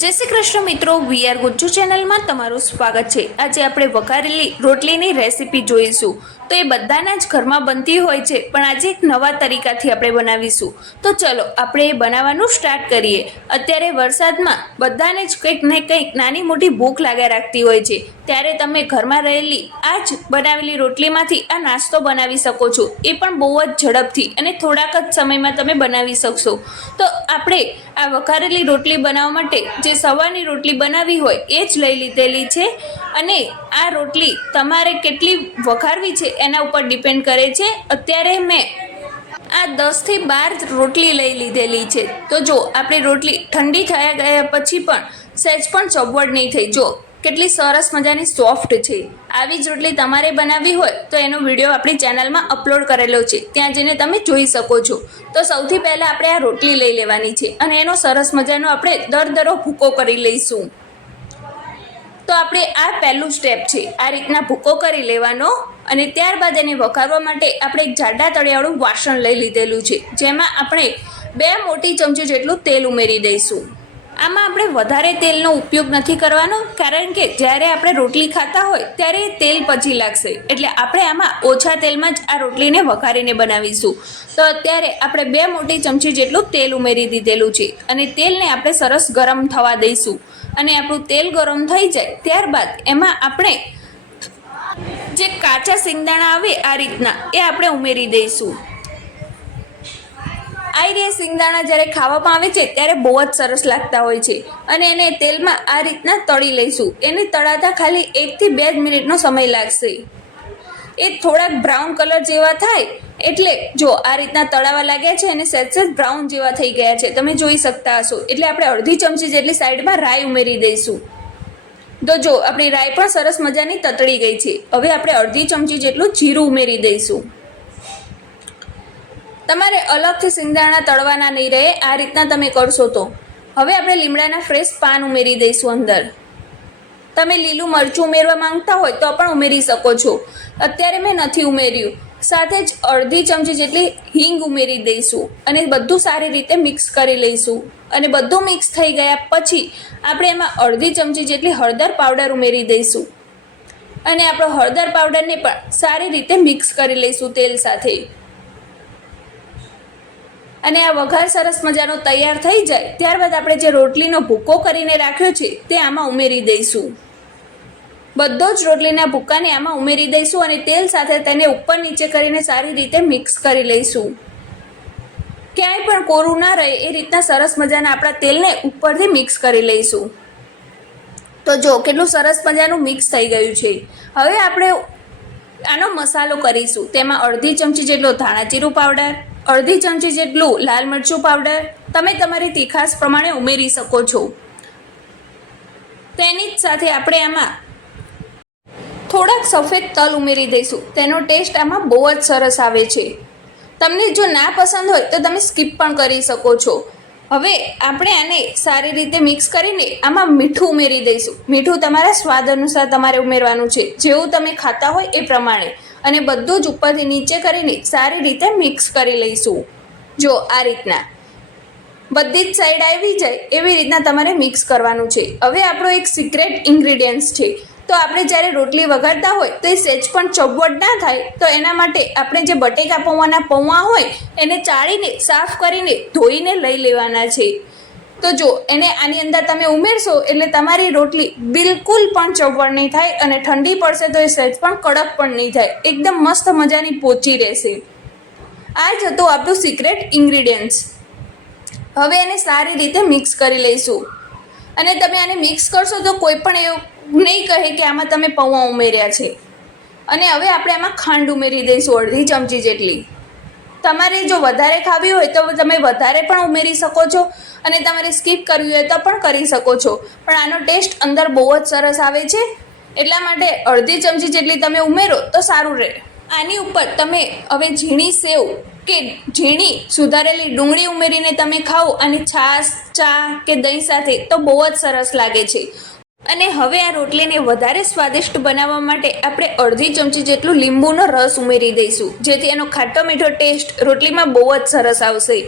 જય શ્રી કૃષ્ણ મિત્રો વીઆર ગુજ્જુ ચેનલમાં તમારું સ્વાગત છે. આજે આપણે વઘારેલી રોટલીની રેસીપી જોઈશું. તો એ બધાના જ ઘરમાં બનતી હોય છે. પણ આજે એક નવા તરીકાથી આપણે બનાવીશું. તો ચલો, આપણે એ બનાવવાનું સ્ટાર્ટ કરીએ. અત્યારે વરસાદમાં બધાને જ કંઈક ને કંઈક નાની મોટી ભૂખ લાગ્યા રાખતી હોય છે. ત્યારે તમે ઘરમાં રહેલી આ જ બનાવેલી રોટલીમાંથી આ નાસ્તો બનાવી શકો છો. એ પણ બહુ જ ઝડપથી અને થોડાક જ સમયમાં તમે બનાવી શકશો. તો આપણે આ વઘારેલી રોટલી બનાવવા માટે જે સવારની રોટલી બનાવી હોય એ જ લઈ લીધેલી છે. અને આ રોટલી તમારે કેટલી વઘારવી છે એના ઉપર ડિપેન્ડ કરે છે. અત્યારે મેં આ દસથી બાર રોટલી લઈ લીધેલી છે. તો જો, આપણી રોટલી ઠંડી થયા ગયા પછી પણ સહેજ પણ ચવડ નહીં થઈ. જો, કેટલી સરસ મજાની સોફ્ટ છે. આવી જ રોટલી તમારે બનાવવી હોય તો એનો વીડિયો આપણી ચેનલમાં અપલોડ કરેલો છે. ત્યાં જઈને તમે જોઈ શકો છો. તો સૌથી પહેલાં આપણે આ રોટલી લઈ લેવાની છે અને એનો સરસ મજાનો આપણે દરદરો ભૂકો કરી લઈશું. તો આપણે આ પહેલું સ્ટેપ છે. આ રીતના ભૂકો કરી લેવાનો. અને ત્યારબાદ એને વઘારવા માટે આપણે એક જાડા તળિયાળું વાસણ લઈ લીધેલું છે, જેમાં આપણે બે મોટી ચમચી જેટલું તેલ ઉમેરી દઈશું. આમાં આપણે વધારે તેલનો ઉપયોગ નથી કરવાનો, કારણ કે જ્યારે આપણે રોટલી ખાતા હોય, ત્યારે તેલ પછી લાગશે. એટલે આપણે આમાં ઓછા તેલમાં જ આ રોટલીને વઘારીને બનાવીશું. તો અત્યારે આપણે બે મોટી ચમચી જેટલું તેલ ઉમેરી દીધેલું છે અને તેલને આપણે સરસ ગરમ થવા દઈશું. અને આપણું તેલ ગરમ થઈ જાય, ત્યારબાદ એમાં આપણે જે કાચા સિંગદાણા આવે આ રીતના, એ આપણે ઉમેરી દઈશું. આ રીતે સિંગદાણા જ્યારે ખાવામાં આવે છે, ત્યારે બહુ જ સરસ લાગતા હોય છે. અને એને તેલમાં આ રીતના તળી લઈશું. એને તળાતા ખાલી એકથી બે જ મિનિટનો સમય લાગશે. એ થોડાક બ્રાઉન કલર જેવા થાય, એટલે જો આ રીતના તળાવા લાગ્યા છે અને સેજ સેજ બ્રાઉન જેવા થઈ ગયા છે. તમે જોઈ શકતા હશો. એટલે આપણે અડધી ચમચી જેટલી સાઈડમાં રાઈ ઉમેરી દઈશું. તો જો, આપણી રાઈ પણ સરસ મજાની તતળી ગઈ છે. હવે આપણે અડધી ચમચી જેટલું જીરું ઉમેરી દઈશું. તમારે અલગથી સિંગદાણા તળવાના નહીં રહે, આ રીતના તમે કરશો તો. હવે આપણે લીમડાના ફ્રેશ પાન ઉમેરી દઈશું અંદર. તમે લીલું મરચું ઉમેરવા માંગતા હોય તો પણ ઉમેરી શકો છો. અત્યારે મેં નથી ઉમેર્યું. સાથે જ અડધી ચમચી જેટલી હિંગ ઉમેરી દઈશું અને બધું સારી રીતે મિક્સ કરી લઈશું. અને બધું મિક્સ થઈ ગયા પછી આપણે એમાં અડધી ચમચી જેટલી હળદર પાવડર ઉમેરી દઈશું. અને આપણો હળદર પાવડરને પણ સારી રીતે મિક્સ કરી લઈશું તેલ સાથે. અને આ વઘાર સરસ મજાનો તૈયાર થઈ જાય, ત્યારબાદ આપણે જે રોટલીનો ભૂકો કરીને રાખ્યો છે તે આમાં ઉમેરી દઈશું. બધો જ રોટલીના ભૂકાને આમાં ઉમેરી દઈશું અને તેલ સાથે તેને ઉપર નીચે કરીને સારી રીતે મિક્સ કરી લઈશું. ક્યાંય પણ કોરું ના રહે એ રીતના સરસ મજાના આપણા તેલને ઉપરથી મિક્સ કરી લઈશું. તો જો, કેટલું સરસ મજાનું મિક્સ થઈ ગયું છે. હવે આપણે આનો મસાલો કરીશું. તેમાં અડધી ચમચી જેટલો ધાણા જીરું પાવડર અડધી ચમચી જેટલું લાલ મરચું પાવડર તમે તમારી તીખાસ પ્રમાણે ઉમેરી શકો છો. તેની જ સાથે આપણે આમાં થોડાક સફેદ તલ ઉમેરી દઈશું. તેનો ટેસ્ટ આમાં બહુ જ સરસ આવે છે. તમને જો ના પસંદ હોય તો તમે સ્કીપ પણ કરી શકો છો. હવે આપણે આને સારી રીતે મિક્સ કરીને આમાં મીઠું ઉમેરી દઈશું. મીઠું તમારા સ્વાદ અનુસાર તમારે ઉમેરવાનું છે. જેવું તમે ખાતા હોય એ પ્રમાણે. અને બધું જ ઉપરથી નીચે કરીને સારી રીતે મિક્સ કરી લઈશું. જો આ રીતના. બધી જ સાઈડ આવી જાય એવી રીતના તમારે મિક્સ કરવાનું છે. હવે આપણો એક સિક્રેટ ઇન્ગ્રીડિયન્ટ્સ છે. તો આપણે જ્યારે રોટલી વઘારતા હોય તો એ સેજ પણ ચવવટ ના થાય, તો એના માટે આપણે જે બટેકા પૌવાના પૌવા હોય એને ચાળીને, સાફ કરીને, ધોઈને લઈ લેવાના છે. તો જો, એને આની અંદર તમે ઉમેરશો એટલે તમારી રોટલી બિલકુલ પણ ચવડ નહીં થાય અને ઠંડી પડશે તો એ સહેજ પણ કડક પણ નહીં થાય. એકદમ મસ્ત મજાની પોચી રહેશે. આ જ હતું આપણું સિક્રેટ ઇન્ગ્રીડિયન્ટ્સ હવે એને સારી રીતે મિક્સ કરી લઈશું. અને તમે આને મિક્સ કરશો તો કોઈ પણ એવું નહીં કહે કે આમાં તમે પૌવા ઉમેર્યા છે. અને હવે આપણે આમાં ખાંડ ઉમેરી દઈશું, અડધી ચમચી જેટલી. તમારે જો વધારે ખાવી હોય તો તમે વધારે પણ ઉમેરી શકો છો અને તમારે સ્કીપ કરવી હોય તો પણ કરી શકો છો. પણ આનો ટેસ્ટ અંદર બહુ જ સરસ આવે છે. એટલા માટે અડધી ચમચી જેટલી તમે ઉમેરો તો સારું રહે. આની ઉપર તમે હવે ઝીણી સેવ કે ઝીણી સુધારેલી ડુંગળી ઉમેરીને તમે ખાઓ અને છાશ, ચા કે દહીં સાથે તો બહુ જ સરસ લાગે છે. અને હવે આ રોટલીને વધારે સ્વાદિષ્ટ બનાવવા માટે આપણે અડધી ચમચી જેટલું લીંબુનો રસ ઉમેરી દઈશું. જેથી એનો ખાટો મીઠો ટેસ્ટ રોટલીમાં બહુ જ સરસ આવશે.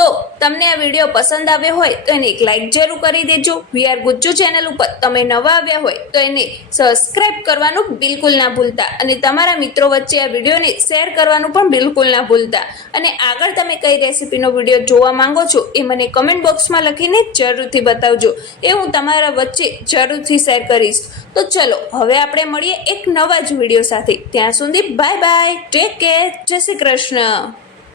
તો તમને આ વીડિયો પસંદ આવ્યો હોય તો એને એક લાઈક જરૂર કરી દેજો. વીઆર ગુજ્જુ ચેનલ ઉપર તમે નવા આવ્યા હોય તો એને સબસ્ક્રાઇબ કરવાનું બિલકુલ ના ભૂલતા અને તમારા મિત્રો વચ્ચે આ વિડીયોને શેર કરવાનું પણ બિલકુલ ના ભૂલતા. અને આગળ તમે કઈ રેસીપીનો વીડિયો જોવા માંગો છો એ મને કમેન્ટ બોક્સમાં લખીને જરૂરથી બતાવજો. એ હું તમારા વચ્ચે જરૂરથી શેર કરીશ. તો ચલો, હવે આપણે મળીએ એક નવા જ વીડિયો સાથે. ત્યાં સુધી બાય બાય ટેક કેર જય શ્રી કૃષ્ણ.